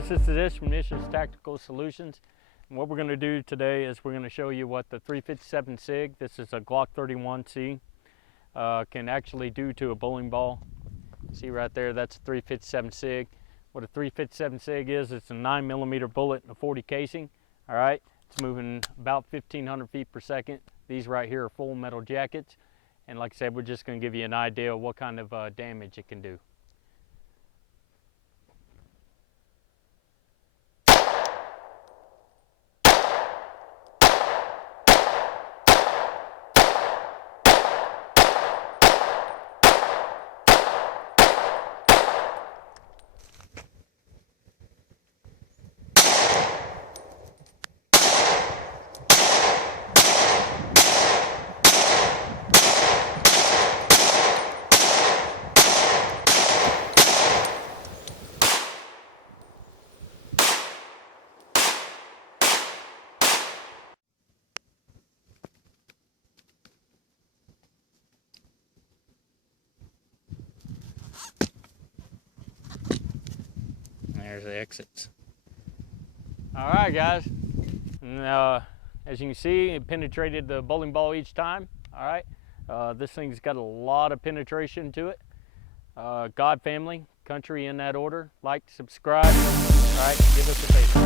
guys, this is Ish from Ish's Tactical Solutions. And what we're going to do today is we're going to show you what the 357 SIG, this is a Glock 31C, can actually do to a bowling ball. See right there, that's a 357 SIG. What a 357 SIG is, it's a 9mm bullet in a 40 casing. All right, it's moving about 1,500 feet per second. These right here are full metal jackets. And like I said, we're just going to give you an idea of what kind of damage it can do. There's the exits. All right, guys. And, as you can see, it penetrated the bowling ball each time. All right. This thing's got a lot of penetration to it. God, family, country in that order. Like, subscribe. All right, give us a favor.